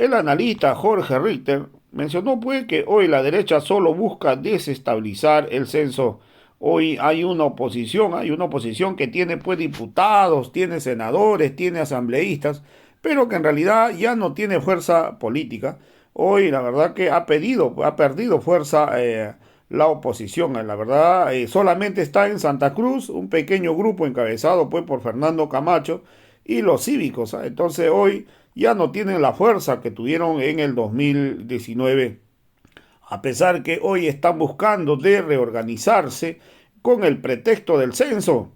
El analista Jorge Richter mencionó pues que hoy la derecha solo busca desestabilizar el censo. Hoy hay una oposición que tiene pues diputados, tiene senadores, tiene asambleístas, pero que en realidad ya no tiene fuerza política. Hoy la verdad que ha perdido fuerza la oposición. La verdad solamente está en Santa Cruz un pequeño grupo encabezado pues por Fernando Camacho y los cívicos. Entonces hoy ya no tienen la fuerza que tuvieron en el 2019, a pesar que hoy están buscando de reorganizarse con el pretexto del censo.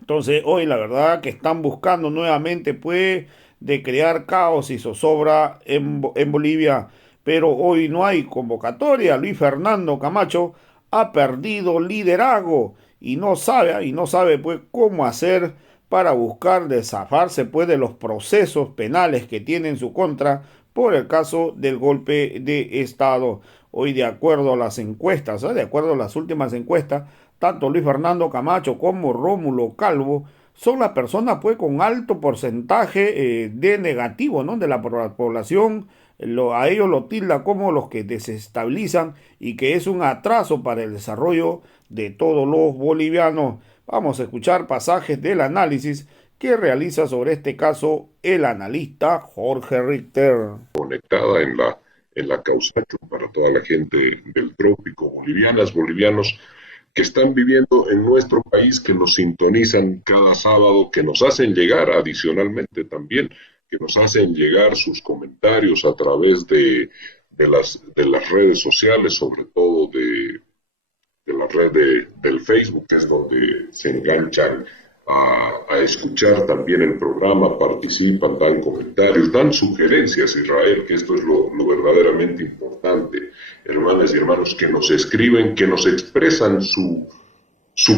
Entonces hoy la verdad que están buscando nuevamente pues de crear caos y zozobra en Bolivia, pero hoy no hay convocatoria. Luis Fernando Camacho ha perdido liderazgo y no sabe pues cómo hacer para buscar de zafarse pues de los procesos penales que tiene en su contra por el caso del golpe de Estado. Hoy de acuerdo a las encuestas, de acuerdo a las últimas encuestas, tanto Luis Fernando Camacho como Rómulo Calvo son las personas pues con alto porcentaje de negativo, ¿no? De la población, a ellos lo tilda como los que desestabilizan y que es un atraso para el desarrollo de todos los bolivianos. Vamos a escuchar pasajes del análisis que realiza sobre este caso el analista Jorge Richter. Conectada en la Causacho para toda la gente del trópico, bolivianas, bolivianos que están viviendo en nuestro país, que nos sintonizan cada sábado, que nos hacen llegar adicionalmente también, que nos hacen llegar sus comentarios a través de las redes sociales, sobre todo de la red del Facebook, que es donde se enganchan a escuchar también el programa, participan, dan comentarios, dan sugerencias, Israel, que esto es lo verdaderamente importante, hermanas y hermanos, que nos escriben, que nos expresan su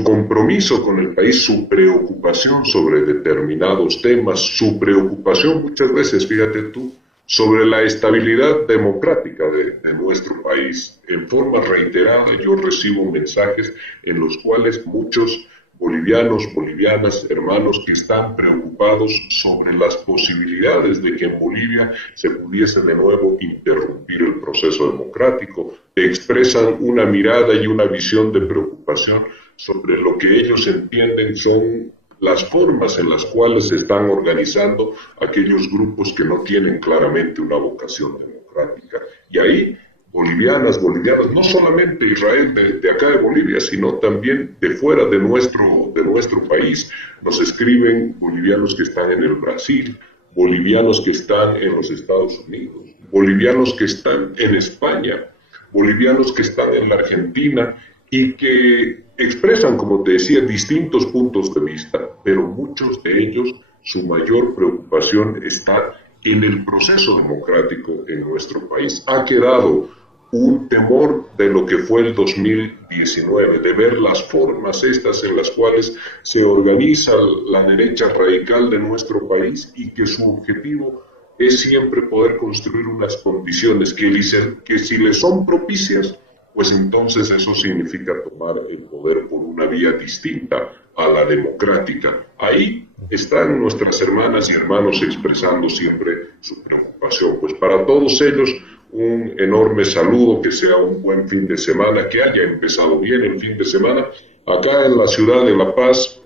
compromiso con el país, su preocupación sobre determinados temas, su preocupación muchas veces, fíjate tú, sobre la estabilidad democrática de nuestro país. En forma reiterada yo recibo mensajes en los cuales muchos bolivianos, bolivianas, hermanos que están preocupados sobre las posibilidades de que en Bolivia se pudiese de nuevo interrumpir el proceso democrático, expresan una mirada y una visión de preocupación sobre lo que ellos entienden son las formas en las cuales se están organizando aquellos grupos que no tienen claramente una vocación democrática. Y ahí, bolivianas, bolivianos, no solamente Israel de acá de Bolivia, sino también de fuera de nuestro país, nos escriben bolivianos que están en el Brasil, bolivianos que están en los Estados Unidos, bolivianos que están en España, bolivianos que están en la Argentina y que expresan, como te decía, distintos puntos de vista, pero muchos de ellos, su mayor preocupación está en el proceso democrático en nuestro país. Ha quedado un temor de lo que fue el 2019, de ver las formas estas en las cuales se organiza la derecha radical de nuestro país y que su objetivo es siempre poder construir unas condiciones que si les son propicias, pues entonces eso significa tomar el poder por una vía distinta a la democrática. Ahí están nuestras hermanas y hermanos expresando siempre su preocupación. Pues para todos ellos un enorme saludo, que sea un buen fin de semana, que haya empezado bien el fin de semana. Acá en la ciudad de La Paz,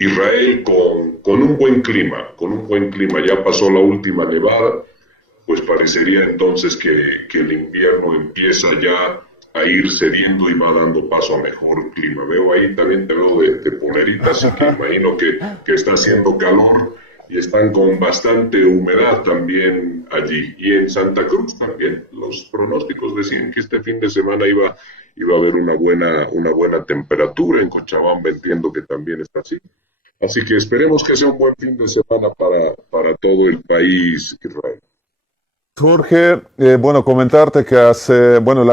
Israel con un buen clima, ya pasó la última nevada, pues parecería entonces que el invierno empieza ya a ir cediendo y va dando paso a mejor clima. Veo ahí, también te veo de polerita, así que imagino que está haciendo calor y están con bastante humedad también allí. Y en Santa Cruz también, los pronósticos decían que este fin de semana iba a haber una buena temperatura. En Cochabamba entiendo que también está así. Así que esperemos que sea un buen fin de semana para todo el país, Israel. Jorge, bueno, comentarte que la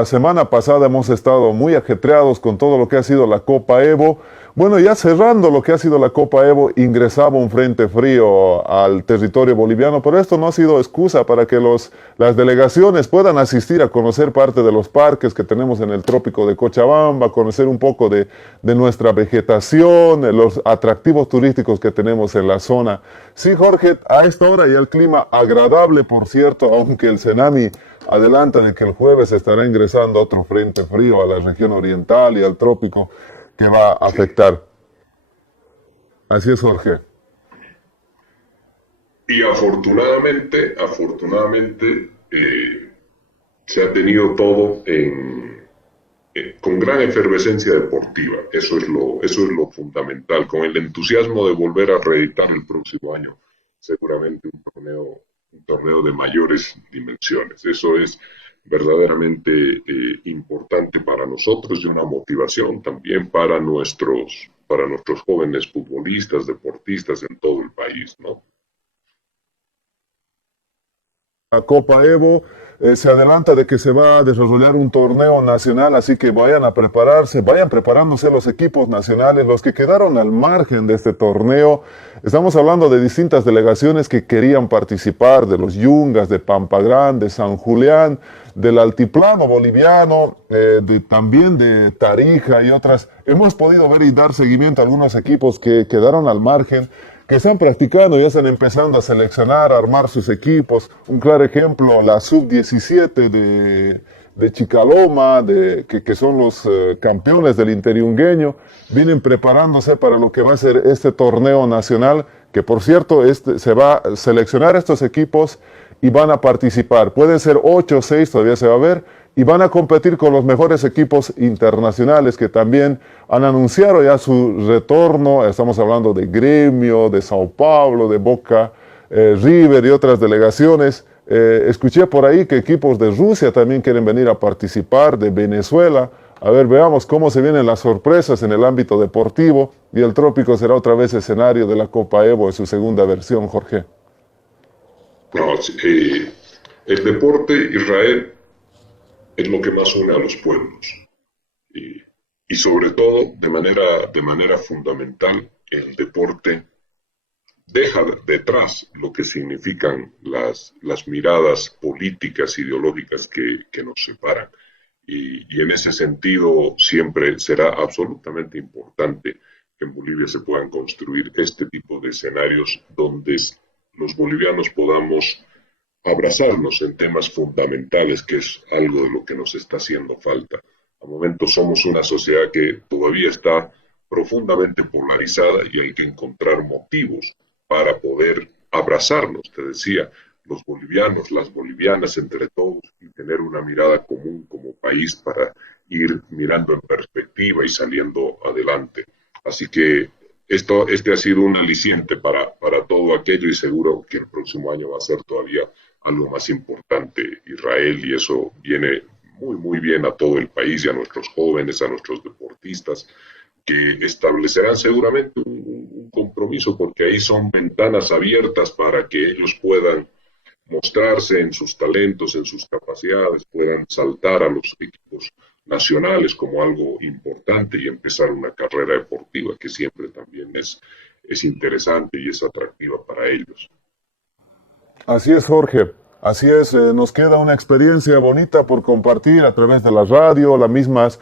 semana pasada hemos estado muy ajetreados con todo lo que ha sido la Copa Evo, Bueno, ya cerrando lo que ha sido la Copa Evo, ingresaba un frente frío al territorio boliviano, pero esto no ha sido excusa para que las delegaciones puedan asistir a conocer parte de los parques que tenemos en el trópico de Cochabamba, conocer un poco de nuestra vegetación, los atractivos turísticos que tenemos en la zona. Sí, Jorge, a esta hora ya el clima agradable, por cierto, aunque el Senami adelanta de que el jueves estará ingresando otro frente frío a la región oriental y al trópico, que va a afectar. Así es, Jorge. Y afortunadamente, se ha tenido todo con gran efervescencia deportiva. Eso es lo fundamental. Con el entusiasmo de volver a reeditar el próximo año, seguramente un torneo de mayores dimensiones. Eso es verdaderamente importante para nosotros y una motivación también para nuestros jóvenes futbolistas, deportistas en todo el país, ¿no? La Copa Evo se adelanta de que se va a desarrollar un torneo nacional, así que vayan a prepararse, vayan preparándose los equipos nacionales, los que quedaron al margen de este torneo. Estamos hablando de distintas delegaciones que querían participar, de los Yungas, de Pampa Grande, San Julián, del altiplano boliviano, también de Tarija y otras. Hemos podido ver y dar seguimiento a algunos equipos que quedaron al margen, que están practicando, ya están empezando a seleccionar, a armar sus equipos. Un claro ejemplo, la Sub-17 de Chicaloma, que son los campeones del interiungueño, vienen preparándose para lo que va a ser este torneo nacional, que por cierto se va a seleccionar estos equipos y van a participar. Pueden ser 8 o 6, todavía se va a ver, y van a competir con los mejores equipos internacionales que también han anunciado ya su retorno. Estamos hablando de Gremio, de Sao Paulo, de Boca, River y otras delegaciones. Escuché por ahí que equipos de Rusia también quieren venir a participar, de Venezuela. A ver, veamos cómo se vienen las sorpresas en el ámbito deportivo, y el trópico será otra vez escenario de la Copa Evo en su segunda versión, Jorge. No, el deporte, Israel, es lo que más une a los pueblos. Y sobre todo, de manera fundamental, el deporte deja detrás lo que significan las miradas políticas, ideológicas que nos separan. Y en ese sentido siempre será absolutamente importante que en Bolivia se puedan construir este tipo de escenarios donde los bolivianos podamos abrazarnos en temas fundamentales, que es algo de lo que nos está haciendo falta. A momentos somos una sociedad que todavía está profundamente polarizada y hay que encontrar motivos para poder abrazarnos, te decía, los bolivianos, las bolivianas entre todos, y tener una mirada común como país para ir mirando en perspectiva y saliendo adelante. Así que este ha sido un aliciente para todo aquello, y seguro que el próximo año va a ser todavía algo más importante, Israel, y eso viene muy, muy bien a todo el país y a nuestros jóvenes, a nuestros deportistas, que establecerán seguramente un compromiso, porque ahí son ventanas abiertas para que ellos puedan mostrarse en sus talentos, en sus capacidades, puedan saltar a los equipos nacionales como algo importante y empezar una carrera deportiva que siempre también es interesante y es atractiva para ellos. Así es, Jorge. Así es, nos queda una experiencia bonita por compartir a través de la radio, las mismas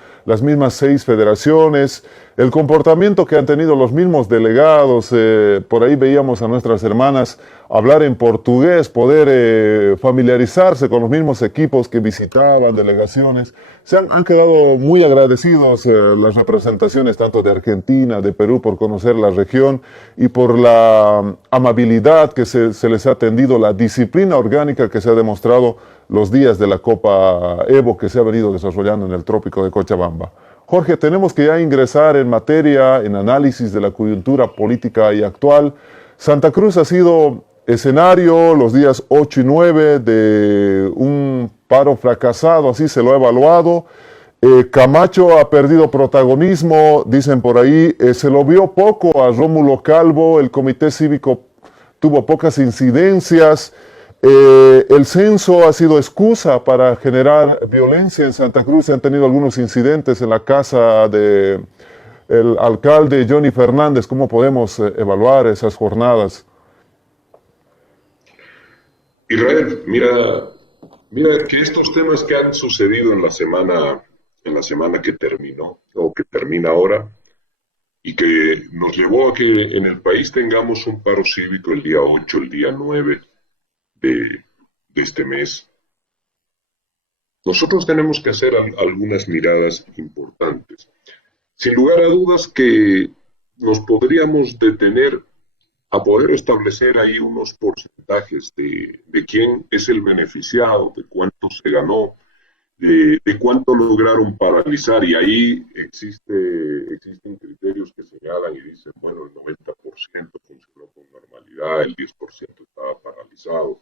6 federaciones, el comportamiento que han tenido los mismos delegados. Por ahí veíamos a nuestras hermanas hablar en portugués, poder familiarizarse con los mismos equipos que visitaban, delegaciones. Han quedado muy agradecidos las representaciones tanto de Argentina, de Perú, por conocer la región y por la amabilidad que se les ha atendido, la disciplina orgánica que se ha demostrado los días de la Copa Evo que se ha venido desarrollando en el trópico de Cochabamba. Jorge, tenemos que ya ingresar en materia, en análisis de la coyuntura política y actual. Santa Cruz ha sido escenario los días 8 y 9 de un paro fracasado, así se lo ha evaluado. Camacho ha perdido protagonismo, dicen por ahí. Se lo vio poco a Rómulo Calvo, el comité cívico tuvo pocas incidencias. El censo ha sido excusa para generar violencia en Santa Cruz. Se han tenido algunos incidentes en la casa de el alcalde Johnny Fernández, ¿cómo podemos evaluar esas jornadas? Israel, mira que estos temas que han sucedido en la semana que terminó o que termina ahora y que nos llevó a que en el país tengamos un paro cívico el día 8, el día 9 de este mes. Nosotros tenemos que hacer algunas miradas importantes. Sin lugar a dudas que nos podríamos detener a poder establecer ahí unos porcentajes de quién es el beneficiado, de cuánto se ganó, de cuánto lograron paralizar, y ahí existen criterios que señalan y dicen, bueno, el 90% funcionó con normalidad, el 10% estaba paralizado.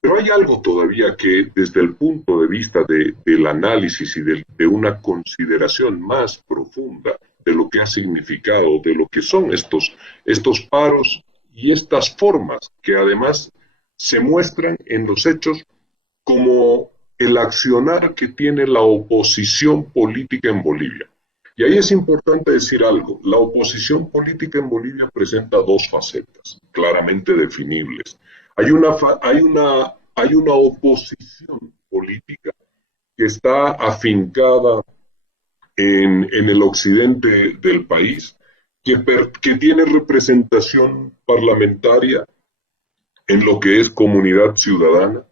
Pero hay algo todavía que desde el punto de vista del análisis y de una consideración más profunda de lo que ha significado, de lo que son estos paros y estas formas que además se muestran en los hechos como el accionar que tiene la oposición política en Bolivia. Y ahí es importante decir algo, la oposición política en Bolivia presenta dos facetas claramente definibles. Hay una oposición política que está afincada en el occidente del país, que tiene representación parlamentaria en lo que es comunidad ciudadana,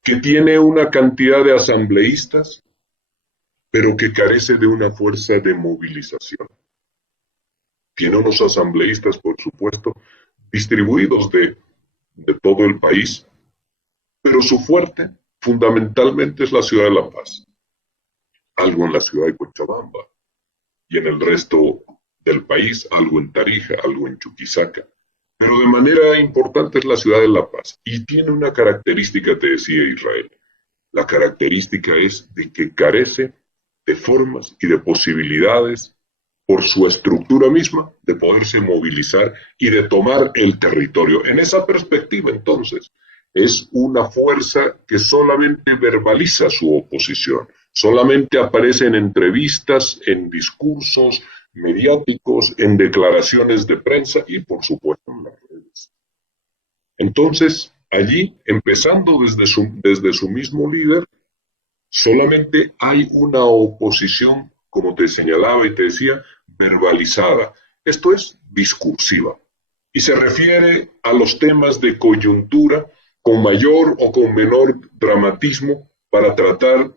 que tiene una cantidad de asambleístas, pero que carece de una fuerza de movilización. Tiene unos asambleístas, por supuesto, distribuidos de todo el país, pero su fuerte fundamentalmente es la ciudad de La Paz, algo en la ciudad de Cochabamba y en el resto del país, algo en Tarija, algo en Chuquisaca, pero de manera importante es la ciudad de La Paz y tiene una característica, te decía Israel, la característica es de que carece de formas y de posibilidades por su estructura misma de poderse movilizar y de tomar el territorio. En esa perspectiva, entonces, es una fuerza que solamente verbaliza su oposición, solamente aparece en entrevistas, en discursos mediáticos, en declaraciones de prensa y, por supuesto, en las redes. Entonces, allí, empezando desde su mismo líder, solamente hay una oposición, como te señalaba y te decía, verbalizada. Esto es discursiva y se refiere a los temas de coyuntura con mayor o con menor dramatismo para tratar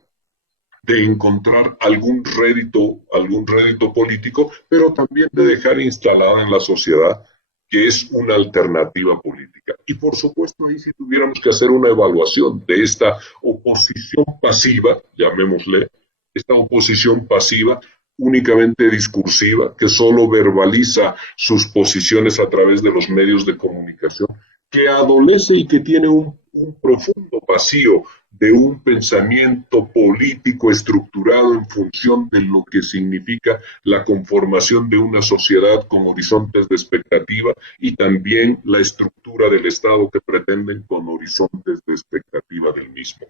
de encontrar algún rédito político, pero también de dejar instalada en la sociedad que es una alternativa política. Y por supuesto, ahí si tuviéramos que hacer una evaluación de esta oposición pasiva, llamémosle, esta oposición pasiva únicamente discursiva, que solo verbaliza sus posiciones a través de los medios de comunicación, que adolece y que tiene un profundo vacío de un pensamiento político estructurado en función de lo que significa la conformación de una sociedad con horizontes de expectativa y también la estructura del Estado que pretenden con horizontes de expectativa del mismo.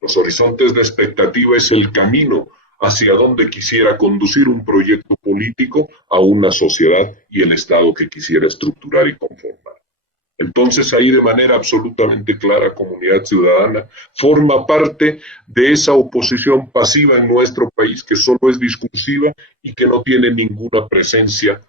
Los horizontes de expectativa es el camino hacia donde quisiera conducir un proyecto político a una sociedad y el Estado que quisiera estructurar y conformar. Entonces ahí de manera absolutamente clara Comunidad Ciudadana forma parte de esa oposición pasiva en nuestro país que solo es discursiva y que no tiene ninguna presencia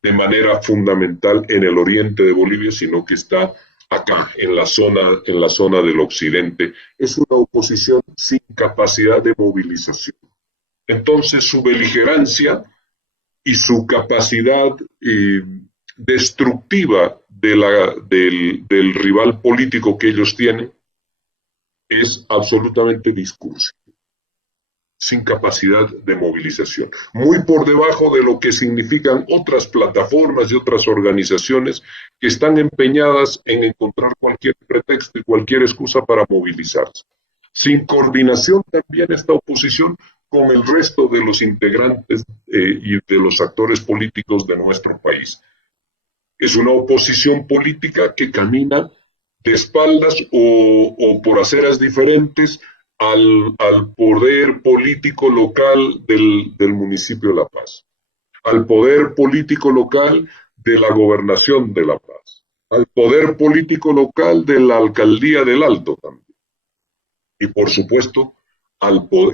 de manera fundamental en el oriente de Bolivia, sino que está acá en la zona del occidente. Es una oposición sin capacidad de movilización. Entonces su beligerancia y su capacidad destructiva del rival político que ellos tienen es absolutamente discursivo, sin capacidad de movilización, muy por debajo de lo que significan otras plataformas y otras organizaciones que están empeñadas en encontrar cualquier pretexto y cualquier excusa para movilizarse. Sin coordinación también esta oposición con el resto de los integrantes y de los actores políticos de nuestro país. Es una oposición política que camina de espaldas o por aceras diferentes al poder político local del municipio de La Paz, al poder político local de la gobernación de La Paz, al poder político local de la alcaldía del Alto también. Y por supuesto,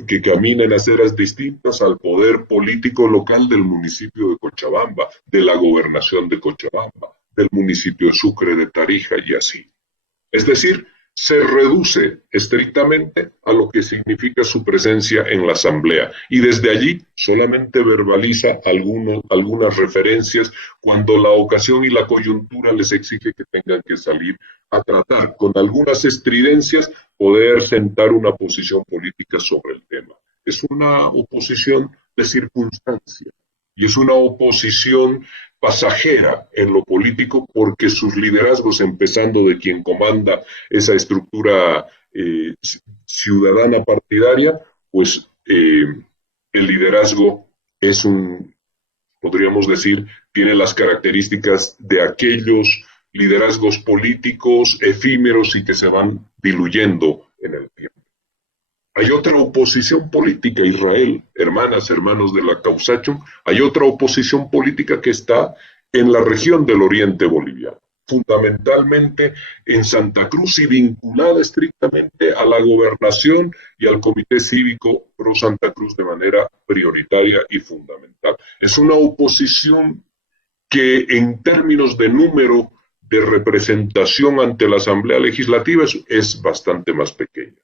que camina en aceras distintas al poder político local del municipio de Cochabamba, de la gobernación de Cochabamba, del municipio de Sucre, de Tarija y así. Es decir, se reduce estrictamente a lo que significa su presencia en la Asamblea y desde allí solamente verbaliza algunas referencias cuando la ocasión y la coyuntura les exige que tengan que salir a tratar con algunas estridencias poder sentar una posición política sobre el tema. Es una oposición de circunstancia y es una oposición pasajera en lo político porque sus liderazgos, empezando de quien comanda esa estructura ciudadana partidaria, pues el liderazgo es podríamos decir, tiene las características de aquellos liderazgos políticos efímeros y que se van diluyendo en el tiempo. Hay otra oposición política, Israel, hermanas, hermanos de la Causacho, hay otra oposición política que está en la región del oriente boliviano, fundamentalmente en Santa Cruz y vinculada estrictamente a la gobernación y al Comité Cívico Pro Santa Cruz de manera prioritaria y fundamental. Es una oposición que en términos de número de representación ante la Asamblea Legislativa es bastante más pequeña.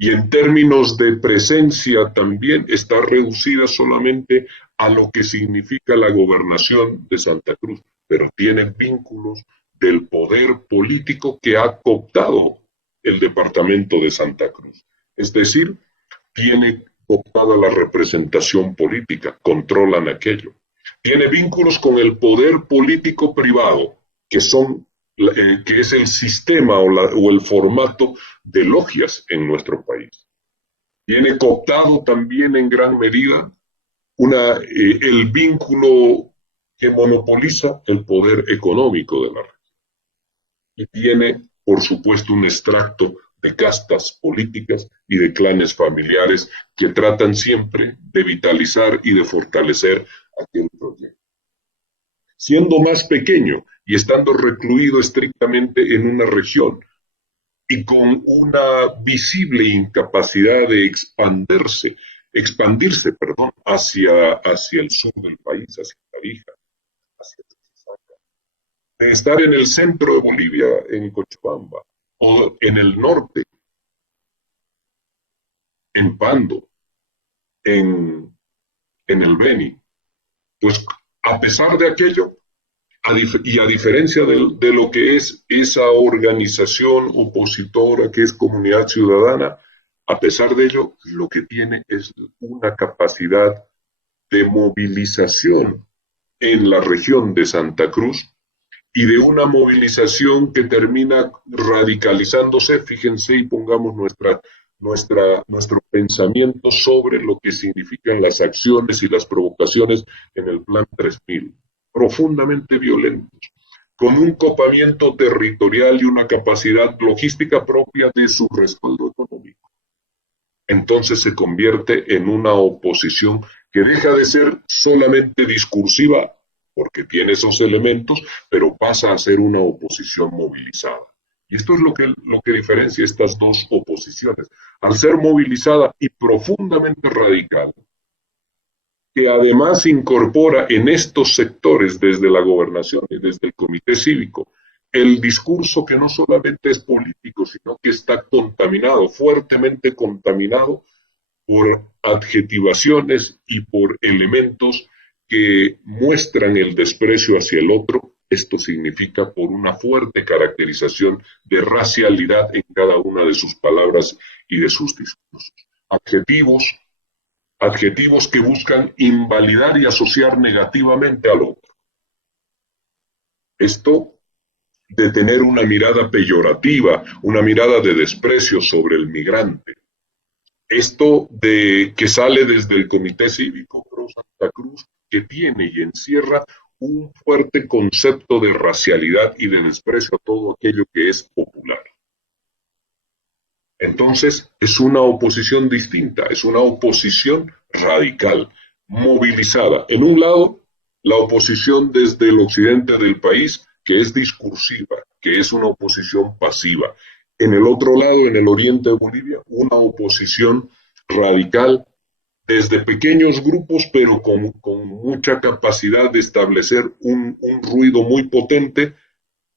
Y en términos de presencia también está reducida solamente a lo que significa la gobernación de Santa Cruz, pero tiene vínculos del poder político que ha cooptado el departamento de Santa Cruz. Es decir, tiene cooptada la representación política, controlan aquello. Tiene vínculos con el poder político privado, que que es el sistema o el formato de logias en nuestro país. Tiene cooptado también en gran medida el vínculo que monopoliza el poder económico de la región. Y tiene, por supuesto, un extracto de castas políticas y de clanes familiares que tratan siempre de vitalizar y de fortalecer aquel proyecto. Siendo más pequeño y estando recluido estrictamente en una región y con una visible incapacidad de expandirse, hacia el sur del país, hacia Tarija, hacia Chuquisaca, de estar en el centro de Bolivia, en Cochabamba, o en el norte, en Pando, en el Beni. Pues a pesar de aquello, y a diferencia de lo que es esa organización opositora que es Comunidad Ciudadana, a pesar de ello, lo que tiene es una capacidad de movilización en la región de Santa Cruz y de una movilización que termina radicalizándose, fíjense y pongamos nuestro pensamiento sobre lo que significan las acciones y las provocaciones en el Plan 3000, profundamente violentos, con un copamiento territorial y una capacidad logística propia de su respaldo económico. Entonces se convierte en una oposición que deja de ser solamente discursiva, porque tiene esos elementos, pero pasa a ser una oposición movilizada. Y esto es lo que diferencia estas dos oposiciones. Al ser movilizada y profundamente radical, que además incorpora en estos sectores, desde la gobernación y desde el comité cívico, el discurso que no solamente es político, sino que está contaminado, fuertemente contaminado por adjetivaciones y por elementos que muestran el desprecio hacia el otro. Esto significa por una fuerte caracterización de racialidad en cada una de sus palabras y de sus discursos. Adjetivos que buscan invalidar y asociar negativamente al otro. Esto de tener una mirada peyorativa, una mirada de desprecio sobre el migrante. Esto de que sale desde el Comité Cívico Pro Santa Cruz, que tiene y encierra un fuerte concepto de racialidad y de desprecio a todo aquello que es popular. Entonces, es una oposición distinta, es una oposición radical, movilizada. En un lado, la oposición desde el occidente del país, que es discursiva, que es una oposición pasiva. En el otro lado, en el oriente de Bolivia, una oposición radical desde pequeños grupos, pero con mucha capacidad de establecer un ruido muy potente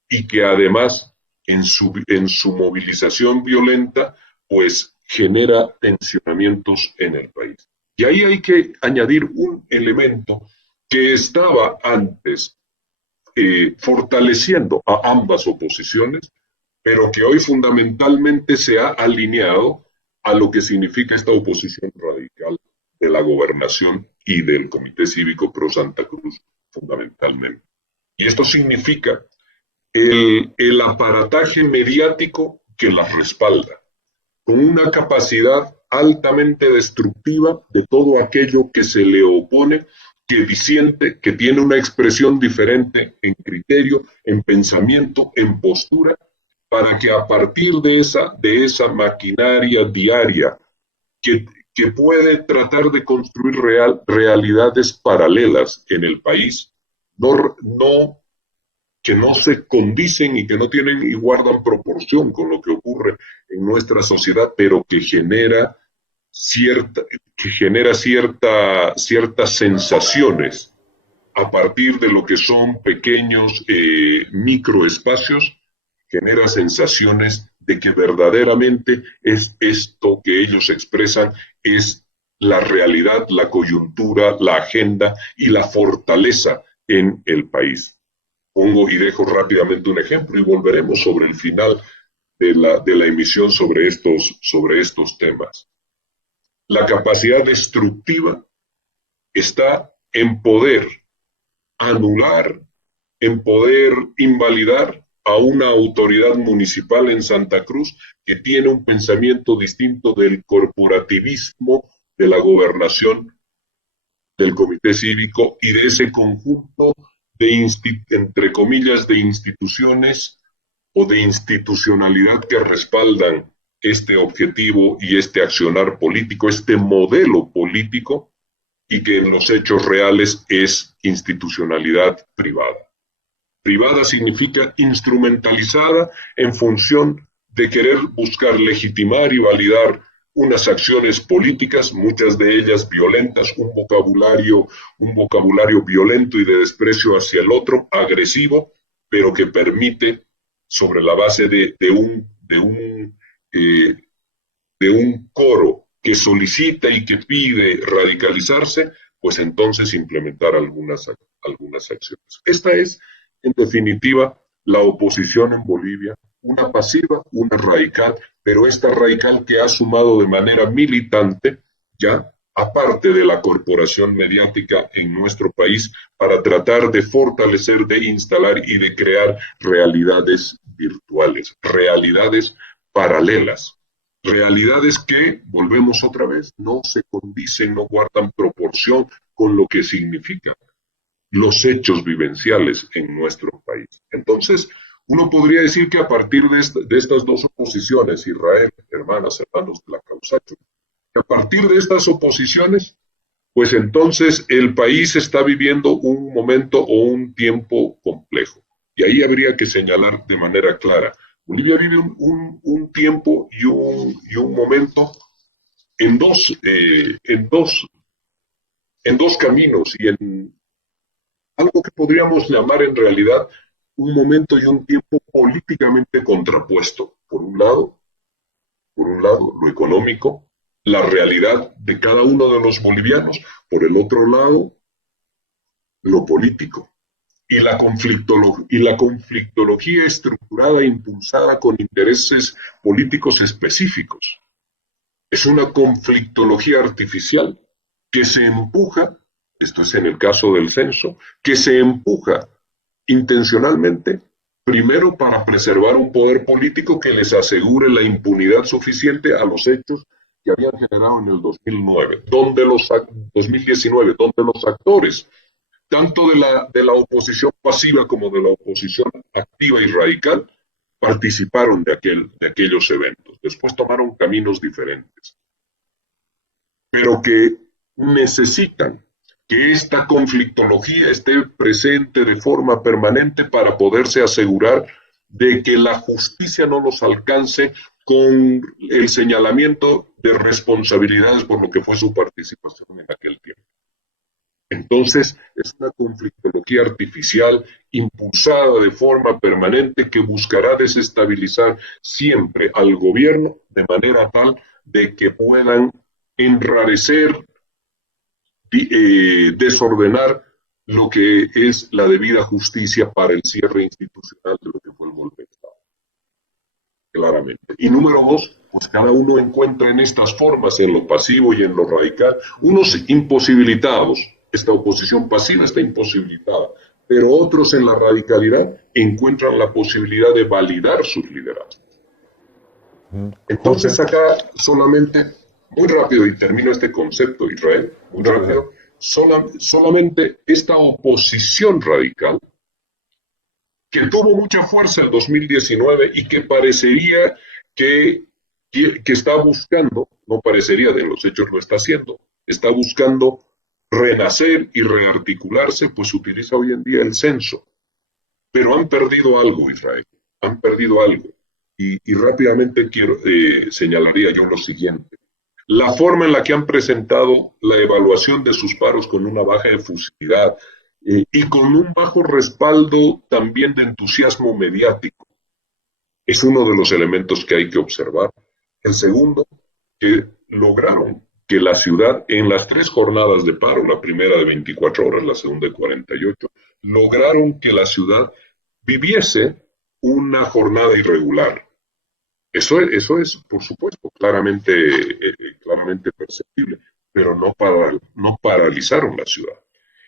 y que además en su movilización violenta, pues genera tensionamientos en el país. Y ahí hay que añadir un elemento que estaba antes fortaleciendo a ambas oposiciones, pero que hoy fundamentalmente se ha alineado a lo que significa esta oposición radical de la gobernación y del Comité Cívico Pro Santa Cruz, fundamentalmente. Y esto significa el aparataje mediático que las respalda, con una capacidad altamente destructiva de todo aquello que se le opone, que disiente, que tiene una expresión diferente en criterio, en pensamiento, en postura, para que a partir de esa maquinaria diaria que puede tratar de construir realidades paralelas en el país, que no se condicen y que no tienen y guardan proporción con lo que ocurre en nuestra sociedad, pero que genera ciertas sensaciones a partir de lo que son pequeños microespacios, genera sensaciones de que verdaderamente es esto que ellos expresan, es la realidad, la coyuntura, la agenda y la fortaleza en el país. Pongo y dejo rápidamente un ejemplo y volveremos sobre el final de la emisión sobre estos temas. La capacidad destructiva está en poder anular, en poder invalidar a una autoridad municipal en Santa Cruz que tiene un pensamiento distinto del corporativismo de la gobernación, del comité cívico y de ese conjunto de, entre comillas, de instituciones o de institucionalidad que respaldan este objetivo y este accionar político, este modelo político, y que en los hechos reales es institucionalidad privada. Privada significa instrumentalizada en función de querer buscar legitimar y validar unas acciones políticas, muchas de ellas violentas, un vocabulario violento y de desprecio hacia el otro, agresivo, pero que permite, sobre la base de un coro que solicita y que pide radicalizarse, pues entonces implementar algunas acciones. Esta es, en definitiva, la oposición en Bolivia, una pasiva, una radical, pero esta radical que ha sumado de manera militante, ya aparte de la corporación mediática en nuestro país, para tratar de fortalecer, de instalar y de crear realidades virtuales, realidades paralelas. Realidades que, volvemos otra vez, no se condicen, no guardan proporción con lo que significan los hechos vivenciales en nuestro país. Entonces, uno podría decir que a partir de estas dos oposiciones, Israel, hermanos de la causa, que a partir de estas oposiciones, pues entonces el país está viviendo un momento o un tiempo complejo. Y ahí habría que señalar de manera clara, Bolivia vive un tiempo y un momento en dos caminos y en algo que podríamos llamar en realidad un momento y un tiempo políticamente contrapuesto. Por un lado, lo económico, la realidad de cada uno de los bolivianos, por el otro lado, lo político. Y la conflictología estructurada e impulsada con intereses políticos específicos. Es una conflictología artificial que se empuja, esto es en el caso del censo, que se empuja intencionalmente, primero para preservar un poder político que les asegure la impunidad suficiente a los hechos que habían generado en el 2019, 2019, donde los actores tanto de la oposición pasiva como de la oposición activa y radical, participaron de aquellos eventos. Después tomaron caminos diferentes, pero que necesitan que esta conflictología esté presente de forma permanente para poderse asegurar de que la justicia no los alcance con el señalamiento de responsabilidades por lo que fue su participación en aquel tiempo. Entonces, es una conflictología artificial impulsada de forma permanente que buscará desestabilizar siempre al gobierno de manera tal de que puedan enrarecer, desordenar lo que es la debida justicia para el cierre institucional de lo que fue el golpe de Estado. Claramente. Y número dos, pues cada uno encuentra en estas formas, en lo pasivo y en lo radical, unos imposibilitados. Esta oposición pasiva está imposibilitada, pero otros en la radicalidad encuentran la posibilidad de validar sus liderazgos. Entonces acá solamente, muy rápido, y termino este concepto, Israel, muy rápido, solamente esta oposición radical, que tuvo mucha fuerza en 2019 y que parecería que está buscando, no parecería, de los hechos lo está haciendo, está buscando renacer y rearticularse, pues utiliza hoy en día el censo. Pero han perdido algo, Israel, han perdido algo. Y rápidamente señalaría yo lo siguiente. La forma en la que han presentado la evaluación de sus paros con una baja efusividad y con un bajo respaldo también de entusiasmo mediático es uno de los elementos que hay que observar. El segundo, que lograron que la ciudad, en las 3 jornadas de paro, la primera de 24 horas, la segunda de 48, lograron que la ciudad viviese una jornada irregular. Eso es, por supuesto, claramente perceptible, pero no paralizaron la ciudad.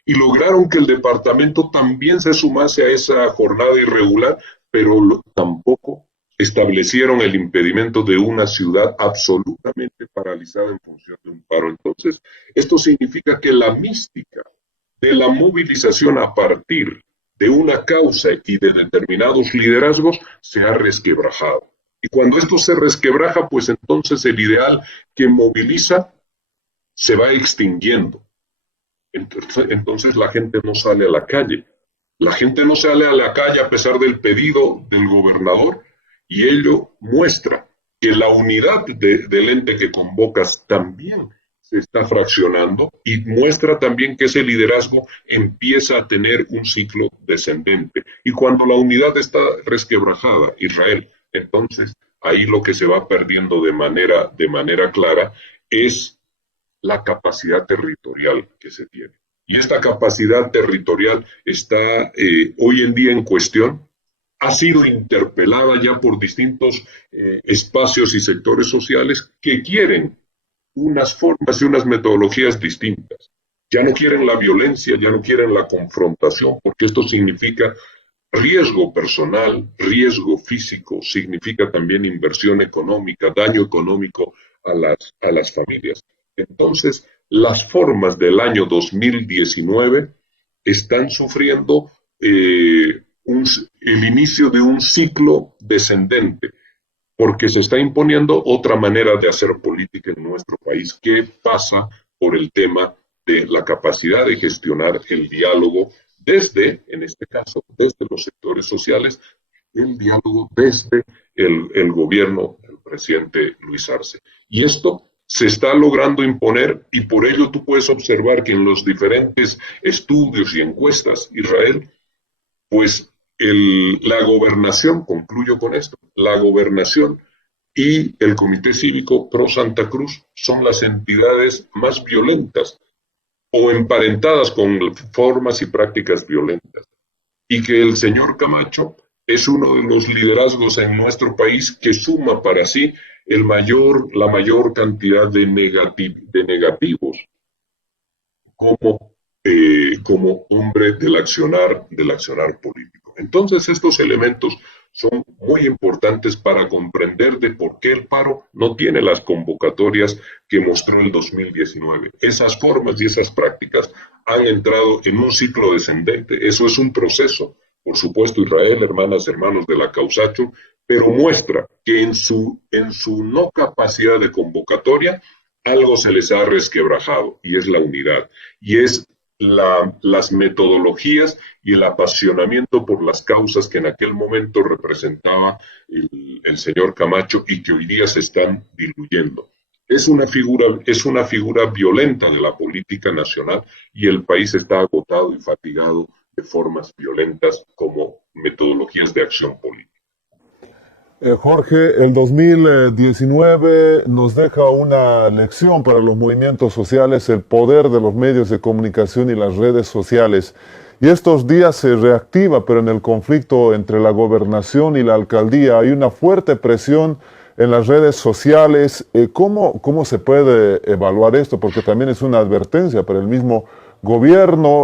Y lograron que el departamento también se sumase a esa jornada irregular, pero tampoco establecieron el impedimento de una ciudad absolutamente paralizada en función de un paro. Entonces, esto significa que la mística de la movilización a partir de una causa y de determinados liderazgos se ha resquebrajado. Y cuando esto se resquebraja, pues entonces el ideal que moviliza se va extinguiendo. Entonces la gente no sale a la calle. La gente no sale a la calle a pesar del pedido del gobernador, y ello muestra que la unidad del ente que convocas también se está fraccionando, y muestra también que ese liderazgo empieza a tener un ciclo descendente. Y cuando la unidad está resquebrajada, Israel, entonces ahí lo que se va perdiendo de manera clara es la capacidad territorial que se tiene. Y esta capacidad territorial está hoy en día en cuestión, ha sido interpelada ya por distintos espacios y sectores sociales que quieren unas formas y unas metodologías distintas. Ya no quieren la violencia, ya no quieren la confrontación, porque esto significa riesgo personal, riesgo físico, significa también inversión económica, daño económico a las familias. Entonces, las formas del año 2019 están sufriendo el inicio de un ciclo descendente, porque se está imponiendo otra manera de hacer política en nuestro país, que pasa por el tema de la capacidad de gestionar el diálogo desde, en este caso, desde los sectores sociales, el diálogo desde el gobierno del presidente Luis Arce. Y esto se está logrando imponer, y por ello tú puedes observar que en los diferentes estudios y encuestas, Israel, pues la gobernación, concluyo con esto, la gobernación y el Comité Cívico Pro Santa Cruz son las entidades más violentas o emparentadas con formas y prácticas violentas, y que el señor Camacho es uno de los liderazgos en nuestro país que suma para sí la mayor cantidad de negativos como hombre del accionar político. Entonces estos elementos son muy importantes para comprender de por qué el paro no tiene las convocatorias que mostró el 2019. Esas formas y esas prácticas han entrado en un ciclo descendente. Eso es un proceso, por supuesto, Israel, hermanas, hermanos de la Causacho, pero muestra que en su no capacidad de convocatoria algo se les ha resquebrajado, y es la unidad, y es las metodologías y el apasionamiento por las causas que en aquel momento representaba el señor Camacho y que hoy día se están diluyendo. Es una figura violenta de la política nacional, y el país está agotado y fatigado de formas violentas como metodologías de acción política. Jorge, el 2019 nos deja una lección para los movimientos sociales, el poder de los medios de comunicación y las redes sociales. Y estos días se reactiva, pero en el conflicto entre la gobernación y la alcaldía hay una fuerte presión en las redes sociales. ¿Cómo se puede evaluar esto? Porque también es una advertencia para el mismo gobierno.